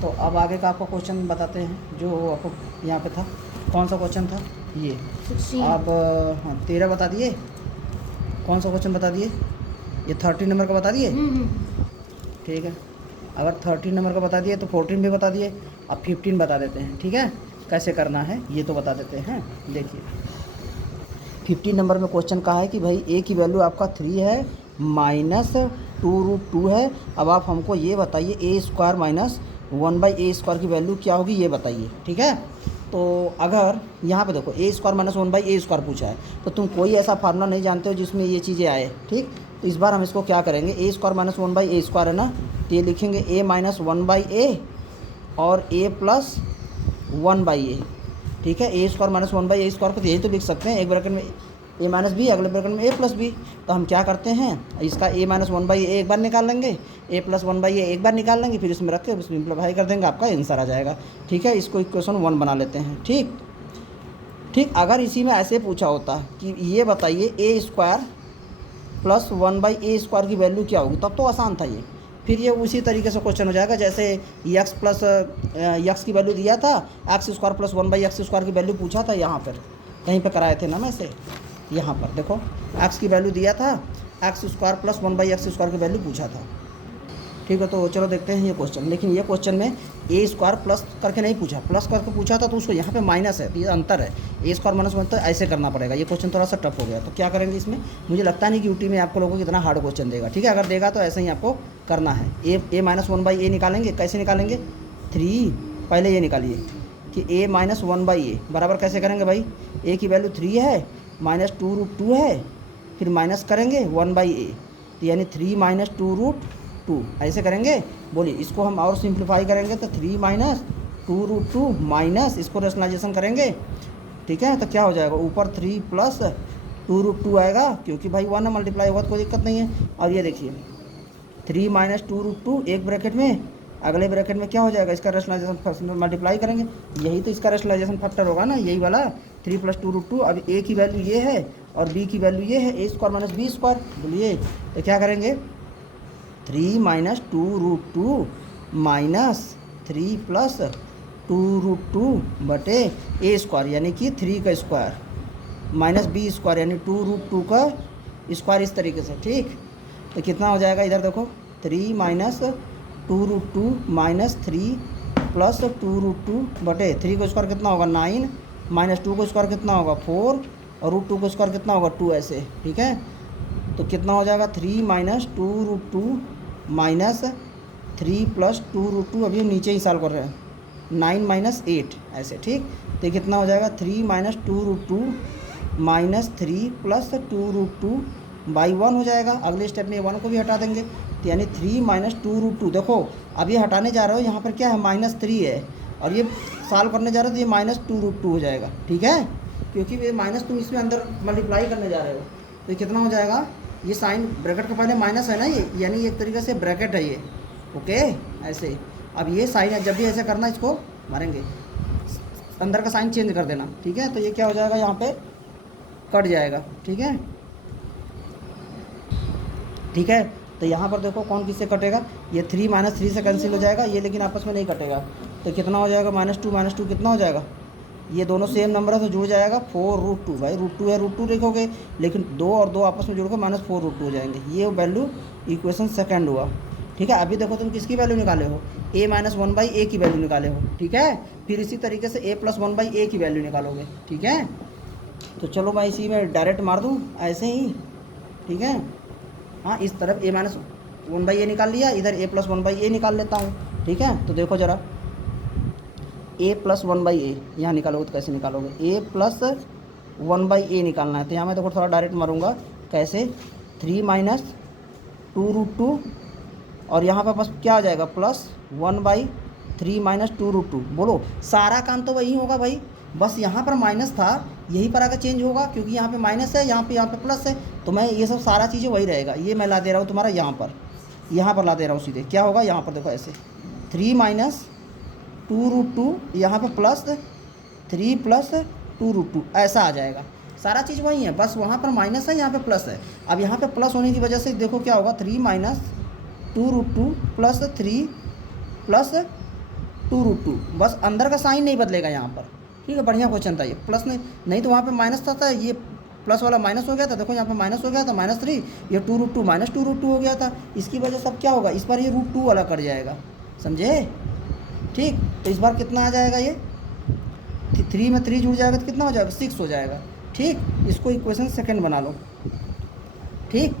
तो अब आगे का आपको क्वेश्चन बताते हैं जो आपको यहाँ पे था। कौन सा क्वेश्चन था ये? 16। अब हाँ 13 बता दिए। कौन सा क्वेश्चन बता दिए? ये 13 नंबर का बता दिए। ठीक है, अगर 13 नंबर का बता दिए तो 14 भी बता दिए। अब 15 बता देते हैं। ठीक है, कैसे करना है ये तो बता देते हैं। देखिए 15 नंबर में क्वेश्चन कहा है कि भाई ए की वैल्यू आपका 3 है माइनस 2√2 है। अब आप हमको ये बताइए ए स्क्वायर माइनस 1/a² की वैल्यू क्या होगी ये बताइए। ठीक है, तो अगर यहाँ पे देखो ए स्क्वायर माइनस 1/a² पूछा है तो तुम कोई ऐसा फार्मूला नहीं जानते हो जिसमें ये चीज़ें आए। ठीक, तो इस बार हम इसको क्या करेंगे, ए स्क्वायर माइनस 1/a² है ना, तो ये लिखेंगे a माइनस 1/a और a प्लस 1/a। ठीक है, ए स्क्वायर माइनस 1/a² को यही तो लिख सकते हैं, एक ब्रैकेट में a माइनस बी, अगले ब्रैकेट में a प्लस बी। तो हम क्या करते हैं, इसका a माइनस 1/a एक बार निकाल लेंगे, a प्लस 1/a एक बार निकाल लेंगे, फिर इसमें रख के सिंप्लीफाई कर देंगे, आपका आंसर आ जाएगा। ठीक है, इसको इक्वेशन 1 बना लेते हैं। ठीक ठीक, अगर इसी में ऐसे पूछा होता कि ये बताइए ए स्क्वायर प्लस 1/a² की वैल्यू क्या होगी, तब तो आसान था ये। फिर ये उसी तरीके से क्वेश्चन हो जाएगा जैसे यक्स प्लस यक्स की वैल्यू दिया था, एक्स स्क्वायर प्लस 1/x² की वैल्यू पूछा था, यहाँ पर कहीं पे कराए थे ना मैं से। यहाँ पर देखो एक्स की वैल्यू दिया था, एक्स स्क्वायर प्लस 1/x² की वैल्यू पूछा था। ठीक है, तो चलो देखते हैं ये क्वेश्चन। लेकिन ये क्वेश्चन में ए स्क्वायर प्लस करके नहीं पूछा, प्लस करके पूछा था, तो उसको यहाँ पे माइनस है, तो ये अंतर है। ए स्क्वायर माइनस 1 तो ऐसे करना पड़ेगा। ये क्वेश्चन थोड़ा सा टफ हो गया, तो क्या करेंगे इसमें, मुझे लगता नहीं कि यूटी में आपको लोगों को इतना हार्ड क्वेश्चन देगा। ठीक है, अगर देगा तो ऐसे ही आपको करना है। ए माइनस 1/a निकालेंगे, कैसे निकालेंगे, 3 पहले ये निकालिए कि a माइनस 1/a बराबर कैसे करेंगे भाई, a की वैल्यू 3 है माइनस 2√2 है, फिर माइनस करेंगे 1/a, तो यानी 3 माइनस 2√2 ऐसे करेंगे। बोलिए इसको हम और सिंप्लीफाई करेंगे तो 3 माइनस 2√2 माइनस इसको रेशनलाइजेशन करेंगे। ठीक है, तो क्या हो जाएगा, ऊपर 3 प्लस 2√2 आएगा, क्योंकि भाई 1 मल्टीप्लाई होगा तो कोई दिक्कत नहीं है। और ये देखिए 3 माइनस 2√2 एक ब्रैकेट में, अगले ब्रैकेट में क्या हो जाएगा, इसका रेशनलाइजेशन मल्टीप्लाई करेंगे, यही तो इसका रेशनलाइजेशन फैक्टर होगा ना, यही वाला 3 प्लस 2√2। अब ए की वैल्यू ये है और बी की वैल्यू ये है, ए स्क्वायर माइनस बी स्क्वायर। बोलिए तो क्या करेंगे, 3 माइनस 2√2 माइनस 3 प्लस 2√2 बटे ए स्क्वायर यानी कि 3 का स्क्वायर माइनस बी स्क्वायर यानी 2√2 का स्क्वायर, इस तरीके से। ठीक, तो कितना हो जाएगा, इधर देखो 3 माइनस 2√2 माइनस 3 प्लस 2√2 बटे 3 का स्क्वायर कितना होगा 9 माइनस 2 का स्क्वायर कितना होगा 4 और √2 का स्क्वायर कितना होगा 2 ऐसे। ठीक है, तो कितना हो जाएगा 3 माइनस 2√2 माइनस 3 प्लस 2√2, अभी नीचे ही सॉल्व कर रहे हैं, 9 माइनस 8 ऐसे। ठीक, तो कितना हो जाएगा 3 माइनस 2√2 माइनस 3 प्लस 2√2/1 हो जाएगा। अगले स्टेप में 1 को भी हटा देंगे, तो यानी 3 माइनस 2√2। देखो अब ये हटाने जा रहे हो, यहाँ पर क्या है -3 है, और ये सॉल्व करने जा रहे हो तो ये -2√2 हो जाएगा। ठीक है, क्योंकि ये माइनस तुम इसमें अंदर मल्टीप्लाई करने जा रहे हो, तो ये कितना हो जाएगा, ये साइन ब्रैकेट के पहले माइनस है ना ये, यानी एक तरीके से ब्रैकेट है ये। ओके, ऐसे। अब ये साइन जब भी ऐसे करना, इसको मारेंगे, अंदर का साइन चेंज कर देना। ठीक है, तो ये क्या हो जाएगा, यहाँ पे कट जाएगा। ठीक है, ठीक है, तो यहाँ पर देखो कौन किससे कटेगा, ये 3 माइनस 3 से कैंसिल हो जाएगा ये, लेकिन आपस में नहीं कटेगा, तो कितना हो जाएगा -2 कितना हो जाएगा, ये दोनों सेम नंबर है तो जुड़ जाएगा 4√2। भाई √2 है, √2 लिखोगे, लेकिन 2 और 2 आपस में जुड़ कर -4√2 हो जाएंगे। ये वैल्यू इक्वेशन सेकंड हुआ। ठीक है, अभी देखो तुम किसकी वैल्यू निकाले हो, a माइनस 1/a की वैल्यू निकाले हो। ठीक है, फिर इसी तरीके से a प्लस 1/a की वैल्यू निकालोगे। ठीक है, तो चलो मैं इसी में डायरेक्ट मार दूँ ऐसे ही। ठीक है, हाँ इस तरफ a माइनस 1/a निकाल लिया, इधर a प्लस 1/a निकाल लेता हूँ। ठीक है, तो देखो ज़रा a प्लस 1/a यहाँ निकालोगे तो कैसे निकालोगे, a प्लस 1/a निकालना है, तो यहाँ मैं देखो थोड़ा डायरेक्ट मारूंगा, कैसे 3 माइनस 2√2 और यहाँ पर बस क्या आ जाएगा +1/3 माइनस 2√2। बोलो सारा काम तो वही होगा भाई, बस यहाँ पर माइनस था, यहीं पर आकर चेंज होगा, क्योंकि यहाँ पे माइनस है, यहाँ पे प्लस है, तो मैं ये सब सारा चीज़ें वही रहेगा। ये मैं ला दे रहा हूँ तुम्हारा यहाँ पर ला दे रहा हूँ सीधे, क्या होगा यहाँ पर देखो ऐसे 3 माइनस 2√2 यहाँ पर प्लस 3 प्लस 2√2 ऐसा आ जाएगा। सारा चीज़ वही है, बस वहाँ पर माइनस है, यहाँ पे प्लस है। अब यहाँ पे प्लस होने की वजह से देखो क्या होगा, 3 माइनस 2√2 प्लस 3 प्लस 2√2, बस अंदर का साइन नहीं बदलेगा यहाँ पर। ठीक है, बढ़िया क्वेश्चन था ये। प्लस नहीं तो वहाँ पे माइनस था, ये प्लस वाला माइनस हो गया था। देखो यहाँ पे माइनस हो गया था, -3, ये 2√2 -2√2 हो गया था। इसकी वजह से अब क्या होगा, इस बार ये √2 वाला कट जाएगा, समझे। ठीक, तो इस बार कितना आ जाएगा, ये 3 में 3 जुड़ जाएगा तो कितना हो जाएगा, 6 हो जाएगा। ठीक, इसको इक्वेशन सेकंड बना लो। ठीक,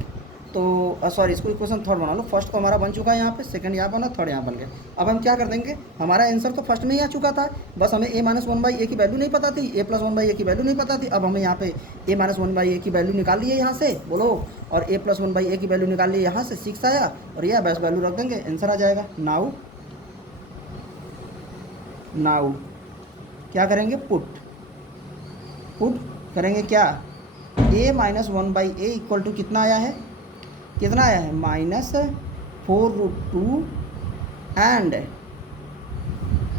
तो सॉरी, इसको इक्वेशन थर्ड बना लो। फर्स्ट तो हमारा बन चुका है यहाँ पे, सेकंड यहाँ बना, थर्ड यहाँ बन गया। अब हम क्या कर देंगे, हमारा आंसर तो फर्स्ट में ही आ चुका था, बस हमें a-1/a की वैल्यू नहीं पता थी, a+1/a की वैल्यू नहीं पता थी। अब हमें यहाँ पे a-1/a की वैल्यू निकाल ली है यहाँ से, बोलो, और a+1/a की वैल्यू निकाल ली यहाँ से, 6 आया, और यह बस वैल्यू रख देंगे, आंसर आ जाएगा। नाउ क्या करेंगे, पुट करेंगे क्या, a-1/a इक्वल टू कितना आया है, -4√2 एंड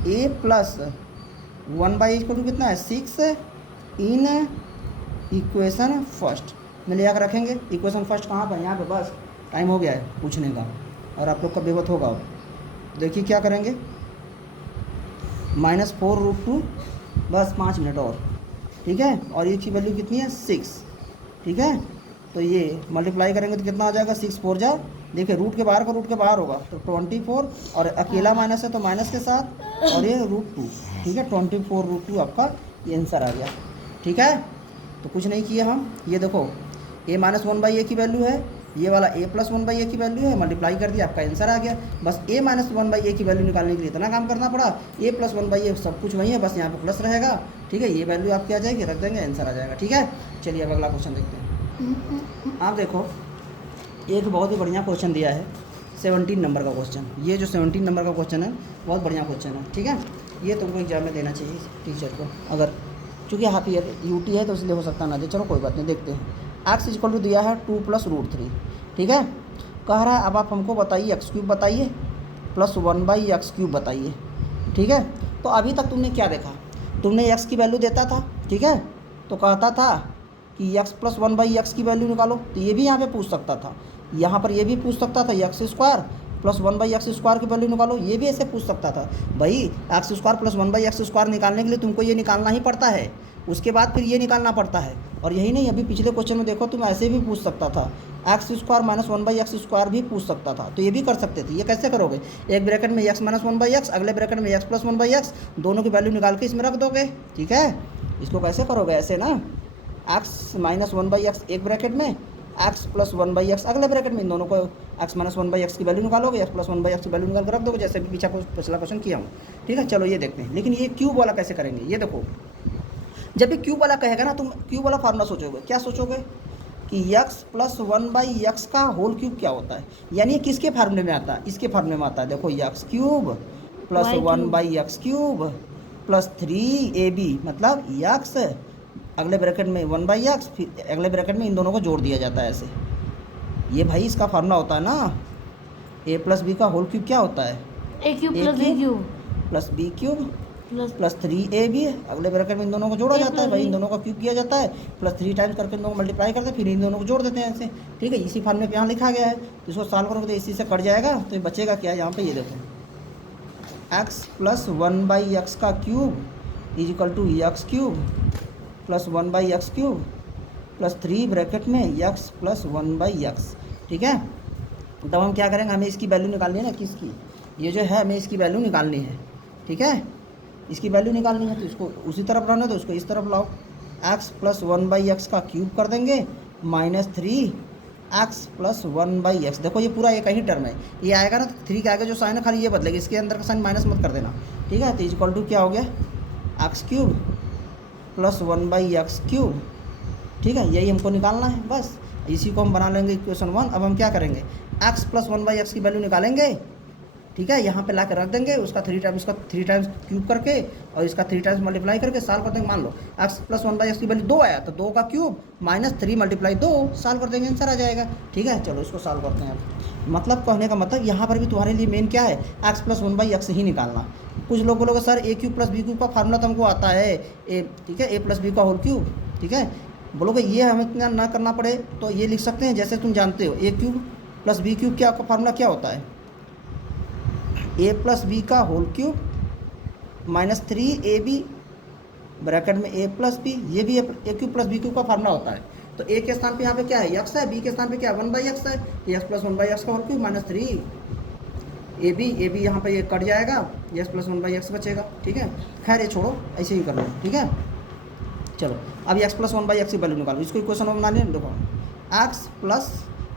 a+1/a इक्वल टू कितना है, 6 इन इक्वेशन फर्स्ट में ले आकर रखेंगे। इक्वेशन फर्स्ट कहाँ पर, यहाँ पे। बस टाइम हो गया है पूछने का, और आप लोग का बेवत होगा। देखिए क्या करेंगे, -4√2, बस 5 मिनट और। ठीक है, और ये की वैल्यू कितनी है, 6। ठीक है, तो ये मल्टीप्लाई करेंगे तो कितना आ जाएगा, 6 4 जा, देखिए रूट के बाहर होगा तो 24, और अकेला माइनस है तो माइनस के साथ, और ये √2। ठीक है, 24√2 आपका ये आंसर आ गया। ठीक है, तो कुछ नहीं किया हम, ये देखो a-1/a की वैल्यू है, ये वाला a+1/a की वैल्यू है, मल्टीप्लाई कर दिया, आपका आंसर आ गया। बस a-1/a की वैल्यू निकालने के लिए इतना काम करना पड़ा। a+1/a सब कुछ वही है, बस यहाँ पे प्लस रहेगा। ठीक है, ये वैल्यू आपकी आ जाएगी, रख देंगे, आंसर आ जाएगा। ठीक है, चलिए अब अगला क्वेश्चन देखते हैं। आप देखो, एक बहुत ही बढ़िया क्वेश्चन दिया है, 17 नंबर का क्वेश्चन। ये जो 17 नंबर का क्वेश्चन है, बहुत बढ़िया क्वेश्चन है। ठीक है, ये तुमको एग्जाम में देना चाहिए टीचर को, अगर चूँकि हाफ ईयर यूटी है तो इसलिए हो सकता ना दे। चलो कोई बात नहीं, देखते हैं। x इक्वल टू दिया है 2 + √3। ठीक है, कह रहा है अब आप हमको बताइए x³ बताइए, +1/x³ बताइए। ठीक है, तो अभी तक तुमने क्या देखा, तुमने x की वैल्यू देता था। ठीक है, तो कहता था कि x + 1/x की वैल्यू निकालो, तो ये भी यहाँ पे पूछ सकता था, यहाँ पर ये भी पूछ सकता था x² + 1/x² की वैल्यू निकालो, ये भी ऐसे पूछ सकता था। भाई x² + 1/x² निकालने के लिए तुमको ये निकालना ही पड़ता है, उसके बाद फिर ये निकालना पड़ता है। और यही नहीं, अभी पिछले क्वेश्चन में देखो, तुम ऐसे भी पूछ सकता था, x² - 1/x² भी पूछ सकता था, तो ये भी कर सकते थे। ये कैसे करोगे, एक ब्रैकेट में x - 1/x, अगले ब्रैकेट में x + 1/x, दोनों की वैल्यू निकाल के इसमें रख दोगे। ठीक है, इसको कैसे करोगे, ऐसे ना, x - 1/x एक ब्रैकेट में, x + 1/x अगले ब्रैकेट में, इन दोनों को x - 1/x की वैल्यू निकालोगे, x + 1/x की वैल्यू निकाल कर रख दोगे, जैसे भी पिछला क्वेश्चन किया हूँ। ठीक है, चलो ये देखते हैं। लेकिन ये क्यूब वाला कैसे करेंगे, ये देखो, जब भी क्यूब वाला कहेगा ना, तुम क्यूब वाला फार्मूला सोचोगे, क्या सोचोगे कि x + 1/x का होल क्यूब क्या होता है, यानी ये किसके फार्मूले में आता है, इसके फार्मूले में आता है। देखो x³ + 1/x³ + 3ab, मतलब x अगले ब्रैकेट में 1/x, फिर अगले ब्रैकेट में इन दोनों को जोड़ दिया जाता है ऐसे। ये भाई इसका फार्मूला होता है ना, a + b का होल क्यूब क्या होता है, a³ + b³ + 3ab, अगले ब्रैकेट में इन दोनों को जोड़ा जाता है भाई, इन दोनों का क्यूब किया जाता है, +3 टाइम्स करके इन दोनों को मल्टीप्लाई करते हैं, फिर इन दोनों को जोड़ देते हैं ऐसे। ठीक है, इसी फार्मूले पे यहाँ लिखा गया है, तो इसको सॉल्व करोगे तो इसी से कट जाएगा, तो ये बचेगा क्या, यहाँ पे ये देखो, x + 1/x का क्यूब = x³ + 1/x³ + 3 ब्रैकेट में x + 1/x। ठीक है, तब हम क्या करेंगे, हमें इसकी वैल्यू निकालनी है ना, किसकी, ये जो है हमें इसकी वैल्यू निकालनी है। ठीक है, इसकी वैल्यू निकालनी है, तो इसको उसी तरफ रहना, तो इसको इस तरफ लाओ, x + 1/x का क्यूब कर देंगे, -3x + 1/x। देखो ये पूरा एक ही टर्म है, ये आएगा ना, 3 के आगे जो साइन है खाली ये बदलेगा, इसके अंदर का साइन माइनस मत कर देना। ठीक है, तो इक्वल टू क्या हो गया, x³ + 1/x³। ठीक है, यही हमको निकालना है, बस इसी को हम बना लेंगे इक्वेशन 1। अब हम क्या करेंगे, x + 1/x की वैल्यू निकालेंगे। ठीक है, यहाँ पे ला कर रख देंगे, उसका 3 टाइम्स, इसका 3 टाइम्स क्यूब करके, और इसका 3 टाइम्स मल्टीप्लाई करके सॉल्व कर देंगे। मान लो x + 1/x की वैल्यू 2 आया, तो 2 का क्यूब -3 × 2 सॉल्व कर देंगे, आंसर आ जाएगा। ठीक है, चलो इसको सॉल्व करते हैं। अब मतलब कहने का मतलब यहाँ पर भी तुम्हारे लिए मेन क्या है, x + 1/x ही निकालना। कुछ लोग बोलोगे सर a³ + b³ का फार्मूला तो हमको आता है, ठीक है, a + b का होल क्यूब। ठीक है, बोलोगे ये हमें इतना ना करना पड़े तो ये लिख सकते हैं, जैसे तुम जानते हो a³ + b³ क्या फार्मूला क्या होता है, a + b का होल क्यूब -3ab ब्रैकेट में a प्लस बी, ये भी ए क्यू प्लस बी क्यू का फार्मूला होता है। तो a के स्थान पे यहाँ पे क्या है, x है, b के स्थान पे क्या है, 1/x है, तो x प्लस 1/x का होल क्यूब -3ab यहाँ पे ये कट जाएगा, x प्लस 1/x बचेगा। ठीक है, खैर ये छोड़ो, ऐसे ही कर लो। ठीक है, चलो अब x प्लस 1/x की वैल्यू निकालो, इसको इक्वेशन में बना लें। देखो x प्लस,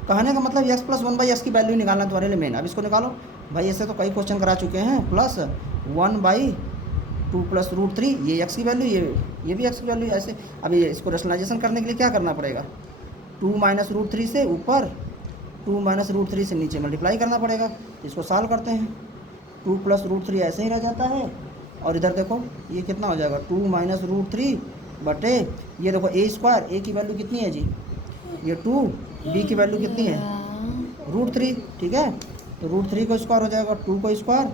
कहने का मतलब x प्लस 1/x की वैल्यू निकालना तुम्हारे लिए मेन। अब इसको निकालो भाई, ऐसे तो कई क्वेश्चन करा चुके हैं। प्लस 1/2 प्लस √3, ये x की वैल्यू, ये भी x की वैल्यू। ऐसे अब ये इसको रेशनलाइजेशन करने के लिए क्या करना पड़ेगा, 2 माइनस √3 से ऊपर, 2 माइनस √3 से नीचे मल्टीप्लाई करना पड़ेगा। इसको सॉल्व करते हैं, 2 प्लस √3 ऐसे ही रह जाता है, और इधर देखो ये कितना हो जाएगा, 2 माइनस √3 बटे ये देखो a², a की वैल्यू कितनी है जी, ये 2, b की वैल्यू कितनी है √3। ठीक है, तो √3 का स्क्वायर हो जाएगा 2 का स्क्वायर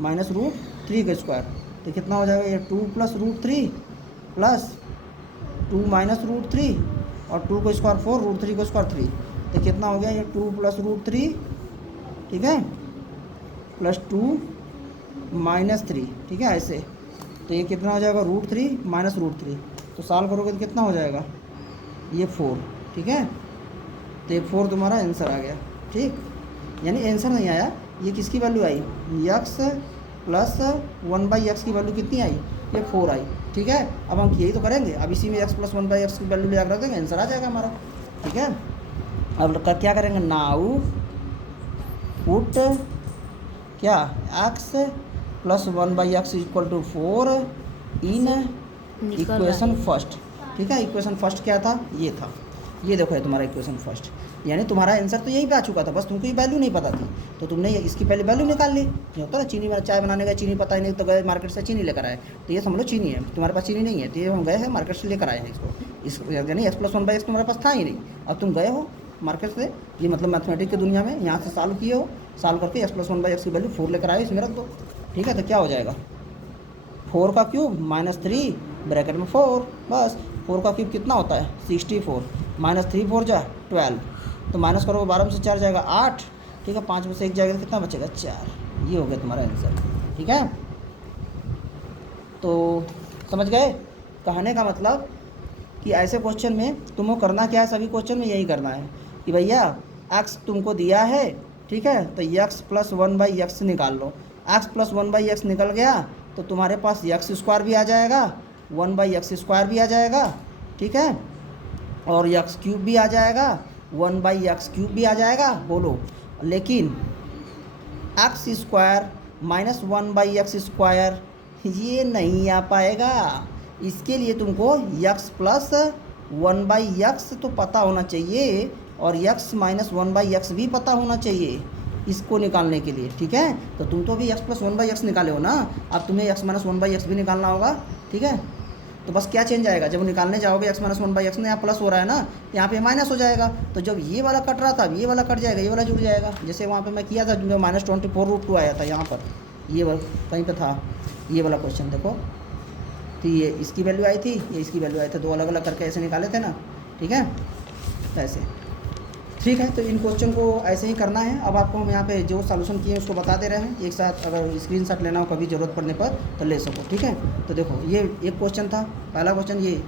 माइनस √3 का स्क्वायर, तो कितना हो जाएगा, ये 2 प्लस √3 प्लस 2 माइनस √3 और 2 का स्क्वायर 4, √3 का स्क्वायर 3, तो कितना हो गया, ये 2 प्लस √3, ठीक है, प्लस 2 माइनस 3। ठीक है, ऐसे तो ये कितना हो जाएगा, √3 माइनस √3, तो सॉल्व करोगे तो कितना हो जाएगा, ये 4। ठीक है, तो ये 4 तुम्हारा आंसर आ गया। ठीक, यानी आंसर नहीं आया, ये किसकी वैल्यू आई, x प्लस 1/x की वैल्यू कितनी आई, ये 4 आई। ठीक है, अब हम यही तो करेंगे, अब इसी में x प्लस 1/x की वैल्यू ले आकर रख देंगे, आंसर आ जाएगा हमारा। ठीक है, अब क्या करेंगे, नाउ पुट क्या x plus 1/x equal to 4 in equation first. ठीक है, इक्वेशन फर्स्ट क्या था, ये था, ये देखो है तुम्हारा इक्वेशन फर्स्ट, यानी तुम्हारा आंसर तो यही पे आ चुका था, बस तुमको ये वैल्यू नहीं पता थी, तो तुमने इसकी पहले वैल्यू निकाल ली। ये होता है ना, चीनी में चाय बनाने का चीनी पता ही नहीं, तो गए मार्केट से चीनी लेकर आए, तो ये समझ लो चीनी है, तुम्हारे पास चीनी नहीं है, तो ये हम गए हैं मार्केट से लेकर आए हैं इसको, इस यानी x प्लस 1/x तुम्हारे पास था ही नहीं, अब तुम गए हो मार्केट से, ये मतलब मैथमेटिक्स की दुनिया में यहाँ से सॉल्व किए हो, सॉल्व करके x प्लस 1/x की वैल्यू 4 लेकर आए, इसमें रख दो। ठीक है, तो क्या हो जाएगा, 4 का क्यूब माइनस 3 ब्रैकेट में 4, बस 4 का क्यूब कितना होता है 64, माइनस 3 4 जा 12, तो माइनस करोगे 12 में से 4 जाएगा 8। ठीक है, 5 में से 1 जाएगा तो कितना बचेगा 4, ये हो गया तुम्हारा आंसर। ठीक है, तो समझ गए, कहने का मतलब कि ऐसे क्वेश्चन में तुमको करना क्या है, सभी क्वेश्चन में यही करना है कि भैया x तुमको दिया है, ठीक है, तो x प्लस 1/x निकाल लो, x प्लस 1/x निकल गया तो तुम्हारे पास x² भी आ जाएगा, 1/x² भी आ जाएगा। ठीक है, और x³ भी आ जाएगा, 1/x³ भी आ जाएगा, बोलो, लेकिन x² माइनस 1/x² ये नहीं आ पाएगा, इसके लिए तुमको x प्लस 1/x तो पता होना चाहिए, और x माइनस 1/x भी पता होना चाहिए इसको निकालने के लिए। ठीक है, तो तुम तो भी x प्लस 1/x निकाले हो ना, अब तुम्हें x माइनस 1/x भी निकालना होगा। ठीक है, तो बस क्या चेंज आएगा, जब निकालने जाओगे x माइनस 1/x में यहाँ प्लस हो रहा है ना, यहाँ पे माइनस हो जाएगा, तो जब ये वाला कट रहा था ये वाला कट जाएगा, ये वाला जुड़ जाएगा, जैसे वहाँ पे मैं किया था जो -24√2 आया था, यहाँ पर ये वाला कहीं पे था, ये वाला क्वेश्चन देखो, तो ये इसकी वैल्यू आई थी, ये इसकी वैल्यू आई थी, दो अलग अलग करके ऐसे निकाले थे ना। ठीक है, ऐसे। ठीक है, तो इन क्वेश्चन को ऐसे ही करना है। अब आपको हम यहाँ पे जो सॉल्यूशन किए उसको बता दे रहे हैं एक साथ, अगर स्क्रीनशॉट लेना हो कभी ज़रूरत पड़ने पर तो ले सको। ठीक है, तो देखो ये एक क्वेश्चन था, पहला क्वेश्चन ये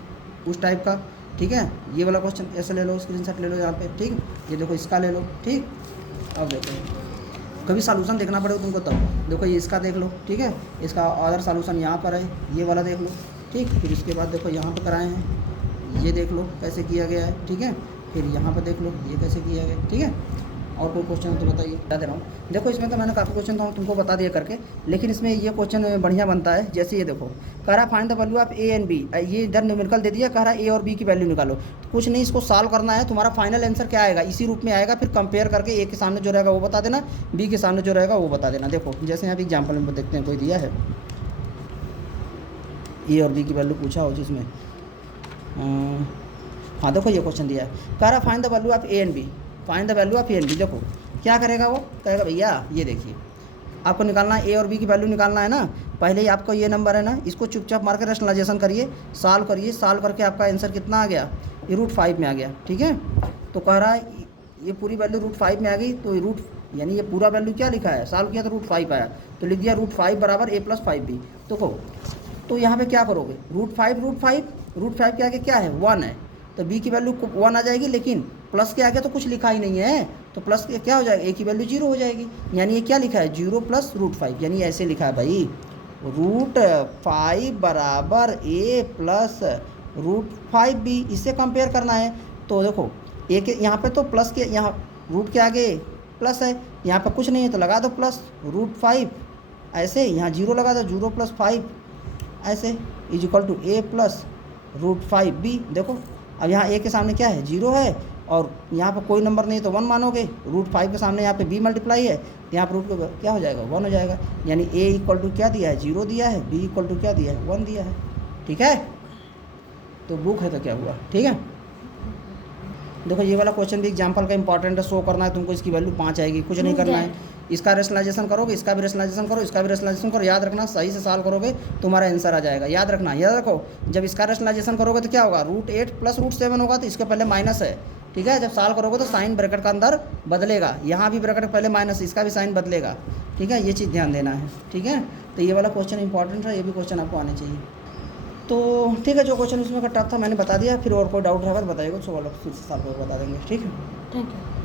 उस टाइप का। ठीक है, ये वाला क्वेश्चन ऐसे ले लो, स्क्रीनशॉट ले लो यहाँ पे। ठीक, ये देखो इसका ले लो। ठीक, अब देखो कभी सॉल्यूशन देखना पड़ेगा तुमको तब, देखो ये इसका देख लो। ठीक है, इसका अदर सॉल्यूशन यहाँ पर है, ये वाला देख लो। ठीक, फिर इसके बाद देखो यहाँ पर कराए हैं, ये देख लो कैसे किया गया है। ठीक है, फिर यहाँ पर देख लो ये कैसे किया गया। ठीक है, और कोई क्वेश्चन तो बताइए, बता दे रहा हूँ। देखो इसमें तो मैंने काफ़ी क्वेश्चन तुमको बता दिया करके, लेकिन इसमें ये क्वेश्चन बढ़िया बनता है। जैसे ये देखो, कह रहा find the value of A and B, ये इधर न्यूमेरिकल दे दिया, कह रहा ए और बी की वैल्यू निकालो। तो कुछ नहीं, इसको सॉल्व करना है, तुम्हारा फाइनल आंसर क्या आएगा इसी रूप में आएगा, फिर कंपेयर करके ए के सामने जो रहेगा वो बता देना, बी के सामने जो रहेगा वो बता देना। देखो जैसे यहाँ भी एग्जाम्पल में देखते हैं, कोई दिया है ए और बी की वैल्यू पूछा हो जिसमें, हाँ देखो ये क्वेश्चन दिया है, कह रहा find the value of A and B, find the value of A and B. देखो क्या करेगा वो, कहेगा भैया ये देखिए आपको निकालना है ए और बी की वैल्यू निकालना है ना, पहले ही आपका ये नंबर है ना, इसको चुपचाप मार के रैशनलाइजेशन करिए, सॉल्व करिए, सॉल्व करके आपका आंसर कितना आ गया, ये √5 में आ गया। ठीक है, तो कह रहा है ये पूरी वैल्यू √5 में आ गई, तो रूट यानी ये पूरा वैल्यू क्या लिखा है, सॉल्व किया तो √5 आया, तो लिख दिया √5 बराबर a + 5b। तो यहाँ पे क्या करोगे, √5 के आगे क्या है 1 है, तो b की वैल्यू 1 आ जाएगी, लेकिन प्लस के आगे तो कुछ लिखा ही नहीं है, तो प्लस के क्या हो जाएगा, a की वैल्यू 0 हो जाएगी। यानी ये क्या लिखा है 0 + √5, यानी ऐसे लिखा है भाई √5 बराबर a + √5b, इससे कंपेयर करना है। तो देखो a के यहाँ पे तो प्लस के, यहाँ रूट के आगे प्लस है, यहाँ पे कुछ नहीं है तो लगा दो प्लस √5, ऐसे यहाँ 0 लगा दो 0 + 5 ऐसे = a + √5b। देखो अब यहाँ a के सामने क्या है 0 है, और यहाँ पर कोई नंबर नहीं है तो 1 मानोगे, √5 के सामने यहाँ पे b मल्टीप्लाई है, तो यहाँ पर रूट का क्या हो जाएगा 1 हो जाएगा। यानी a = क्या दिया है 0 दिया है, b = क्या दिया है 1 दिया है। ठीक है, तो बुक है तो क्या हुआ, ठीक है। देखो ये वाला क्वेश्चन भी एग्जाम्पल का इंपॉर्टेंट है, शो करना है तुमको, इसकी वैल्यू 5 आएगी, कुछ नहीं करना है। इसका रेशनलाइजेशन करोगे, इसका भी रेशनलाइजेशन करो, इसका भी रेशनलाइजेशन करो, याद रखना सही से सॉल्व करोगे तुम्हारा आंसर आ जाएगा। याद रखना, याद रखो, जब इसका रेशनलाइजेशन करोगे तो क्या होगा √8 + √7 होगा, तो इसके पहले माइनस है, ठीक है। जब सॉल्व करोगे तो साइन ब्रैकेट का अंदर बदलेगा, यहाँ भी ब्रैकेट पहले माइनस, इसका भी साइन बदलेगा, ठीक है, ये चीज़ ध्यान देना है, ठीक है। तो ये वाला क्वेश्चन इंपॉर्टेंट है, ये भी क्वेश्चन आपको आने चाहिए। तो ठीक है, जो क्वेश्चन इसमें का टफ था मैंने बता दिया, फिर और कोई डाउट है अगर बताइएगा तो फिर से सॉल्व करके बता देंगे, ठीक है। Thank you.